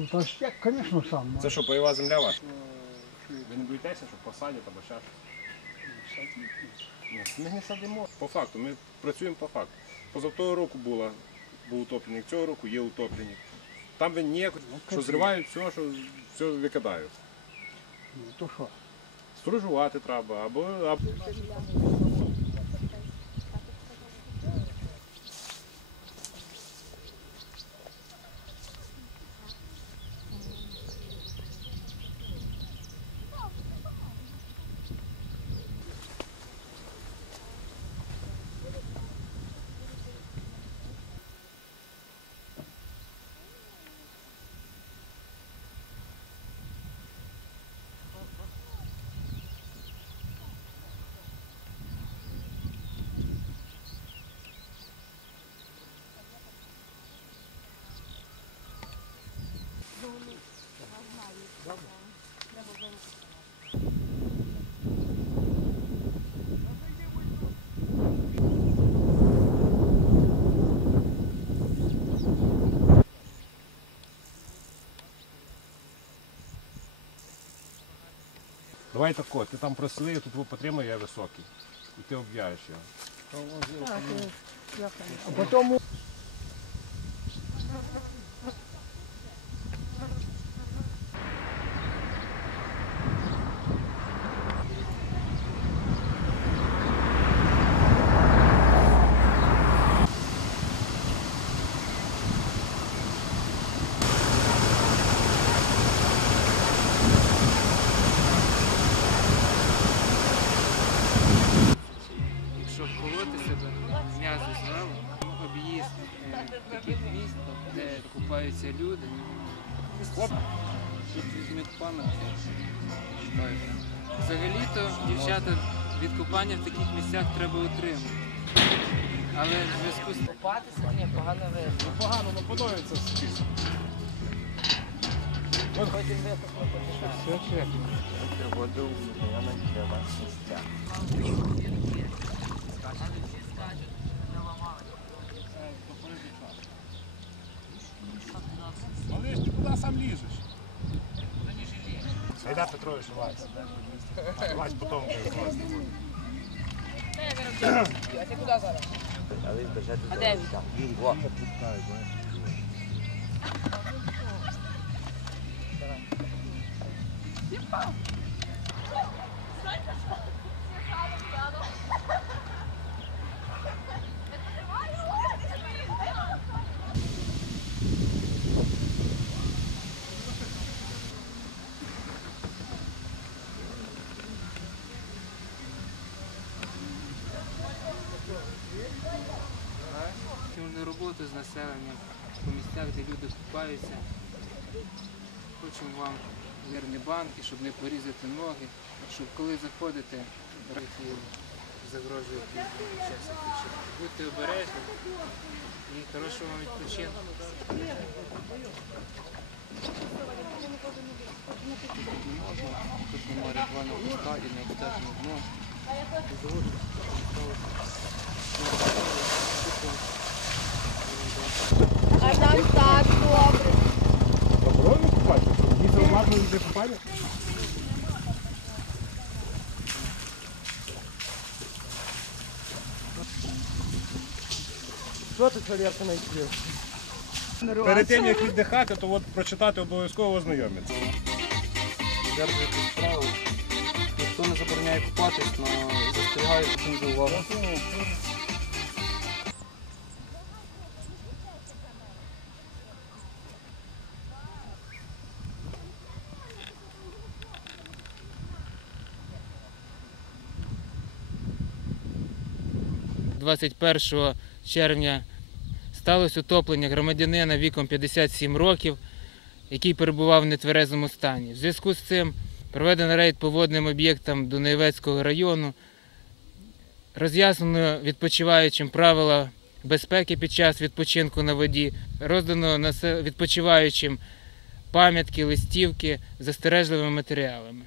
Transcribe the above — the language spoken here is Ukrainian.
Ну, та як, звісно, сам. Це що, пайова земля ваша? Ви не боїтеся, що посадять або ще щось? Ні, Ми не садимо. По факту, ми працюємо по факту. Позавтого року була, був утопленник, цього року є утопленник. Там ви ніяк, що зривають все, що все викидають. Ну, то що? Сторожувати треба, або, або Давай тако, ти там просли, тут потримаю, я високий. І ти об'яєш його. А потім купаються люди. Тут візьмуть пам'ятки. Взагалі-то дівчата від купання в таких місцях треба утримати. Але в зв'язку з Купатися? Ні, погано видно. Погано, ну подобається список. Потім висохло потішати. воду в мільйонах для вас місця. Куди сам лізеш? Айда Петрович, лазь. Лазь потім ти злазь. А ти куди зараз? А ви бежите А за де він? там. Він во. активну роботу з населенням по місцях, де люди купаються. Хочемо вам мирні банки, щоб не порізати ноги, щоб коли заходите, які загрожують часом Будьте обережні і хорошого вам відпочинку. Тут немає. Уважно йде купання? що ти Валерка знайшли? Перед тим як віддихати, то от прочитати обов'язково ознайомитися. Держуйте справу. Ніхто не забороняє купатись, але застерігаю всім за увагу. – 21 червня сталося утоплення громадянина віком 57 років, який перебував в нетверезому стані. В зв'язку з цим проведено рейд по водним об'єктам Дунаєвецького району. Роз'яснено відпочиваючим правила безпеки під час відпочинку на воді, роздано відпочиваючим пам'ятки, листівки застережливими матеріалами.